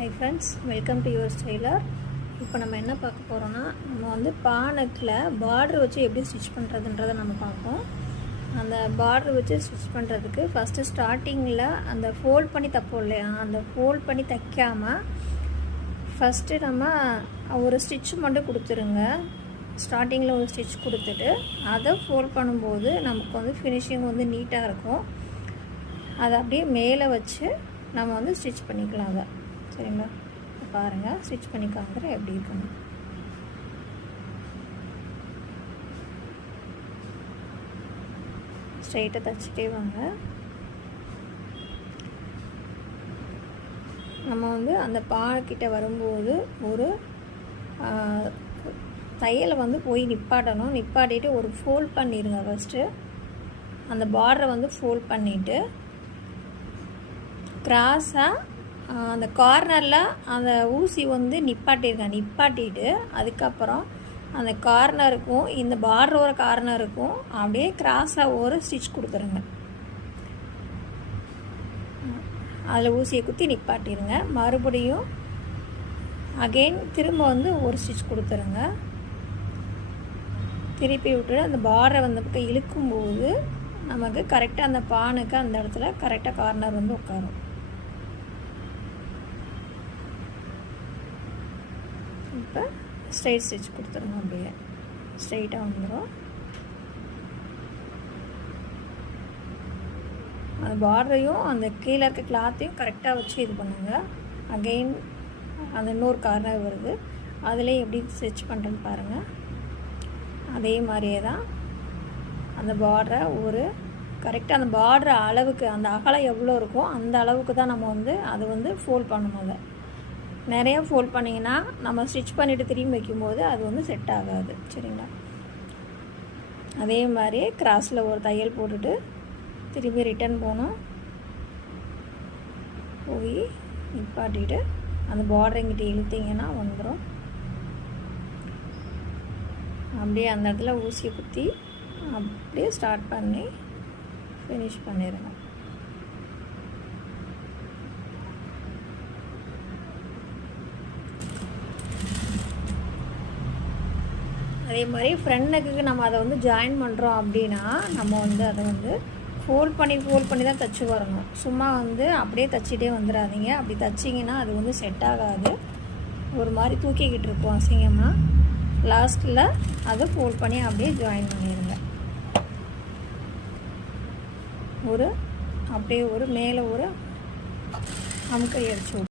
Hi friends, welcome to your styler. இப்போ நம்ம என்ன பார்க்க போகிறோம்னா நம்ம வந்து பானக்கில் பார்டர் வச்சு எப்படி ஸ்டிச் பண்ணுறதுன்றதை நம்ம பார்ப்போம். அந்த பார்டர் வச்சு ஸ்டிச் பண்ணுறதுக்கு ஃபஸ்ட்டு ஸ்டார்டிங்கில் அந்த ஃபோல்ட் பண்ணி தைப்போம் இல்லையா, அந்த ஃபோல்ட் பண்ணி தைக்காமல் ஃபஸ்ட்டு நம்ம ஒரு ஸ்டிச் மட்டும் கொடுத்துருங்க. ஸ்டார்டிங்கில் ஒரு ஸ்டிச் கொடுத்துட்டு அதை ஃபோல்ட் பண்ணும்போது நமக்கு வந்து ஃபினிஷிங் வந்து நீட்டாக இருக்கும். அதை அப்படியே மேலே வச்சு நம்ம வந்து ஸ்டிச் பண்ணிக்கலாம். அதை சரிங்களா, பாருங்கள் ஸ்டிச் பண்ணி காமிக்கிறேன் எப்படி இருக்குன்னு. ஸ்ட்ரைட்டாக தைச்சிட்டே வாங்க. நம்ம வந்து அந்த பாக்கிட்ட வரும்போது ஒரு தையலை வந்து போய் நிப்பாட்டணும். நிப்பாட்டிட்டு ஒரு ஃபோல்ட் பண்ணிடுங்க. ஃபஸ்ட்டு அந்த பார்டரை வந்து ஃபோல்ட் பண்ணிவிட்டு கிராஸாக அந்த கார்னரில் அந்த ஊசி வந்து நிப்பாட்டிடுங்க. நிப்பாட்டிட்டு அதுக்கப்புறம் அந்த கார்னருக்கும் இந்த பார்டரோட கார்னருக்கும் அப்படியே கிராஸாக ஒரு ஸ்டிச் கொடுத்துருங்க. அதில் ஊசியை குத்தி நிப்பாட்டிடுங்க. மறுபடியும் அகெயின் திரும்ப வந்து ஒரு ஸ்டிச் கொடுத்துருங்க. திருப்பி விட்டுட்டு அந்த பார்டரை வந்து பக்கம் இழுக்கும்போது நமக்கு கரெக்டாக அந்த பானுக்கு அந்த இடத்துல கரெக்டாக கார்னர் வந்து உட்காரும். இப்போ ஸ்ட்ரைட் ஸ்டிச் கொடுத்துருங்க. அப்படியே ஸ்ட்ரைட்டாக வந்துடும். அந்த பார்டரையும் அந்த கீழே இருக்க கிளாத்தையும் கரெக்டாக வச்சு இது பண்ணுங்கள். அகெயின் அந்த இன்னொரு கார்னர் வருது, அதிலே எப்படி ஸ்டிச் பண்ணுறேன்னு பாருங்கள். அதே மாதிரியே தான் அந்த பார்டரை ஒரு கரெக்டாக அந்த பார்டர் அளவுக்கு அந்த அகலம் எவ்வளோ இருக்கோ அந்த அளவுக்கு தான் நம்ம வந்து அதை வந்து ஃபோல்ட் பண்ணணும். அதை நிறையா ஃபோல்ட் பண்ணிங்கன்னா நம்ம ஸ்டிச் பண்ணிவிட்டு திரும்பி வைக்கும்போது அது வந்து செட் ஆகாது. சரிங்களா, அதே மாதிரி கிராஸில் ஒரு தையல் போட்டுட்டு திரும்பி ரிட்டன் போகணும். போய் நிப்பாட்டிட்டு அந்த பார்டர் எங்கிட்ட இழுத்திங்கன்னா வந்துடும். அப்படியே அந்த இடத்துல ஊசியை குத்தி அப்படியே ஸ்டார்ட் பண்ணி ஃபினிஷ் பண்ணிடுங்க. அதே மாதிரி ஃப்ரண்ட் நெக்குக்கு நம்ம அதை வந்து ஜாயின் பண்ணுறோம் அப்படின்னா நம்ம வந்து அதை வந்து ஃபோல்ட் பண்ணி தான் தைச்சி வரணும். சும்மா வந்து அப்படியே தைச்சிட்டே வந்துடாதீங்க. அப்படி தைச்சிங்கன்னா அது வந்து செட் ஆகாது. ஒரு மாதிரி தூக்கிக்கிட்டு இருக்கும் அசிங்கமாக. லாஸ்ட்டில் அதை ஃபோல்ட் பண்ணி அப்படியே ஜாயின் பண்ணிடுங்க. ஒரு அப்படியே ஒரு மேலே ஒரு அமுக்கை அடிச்சு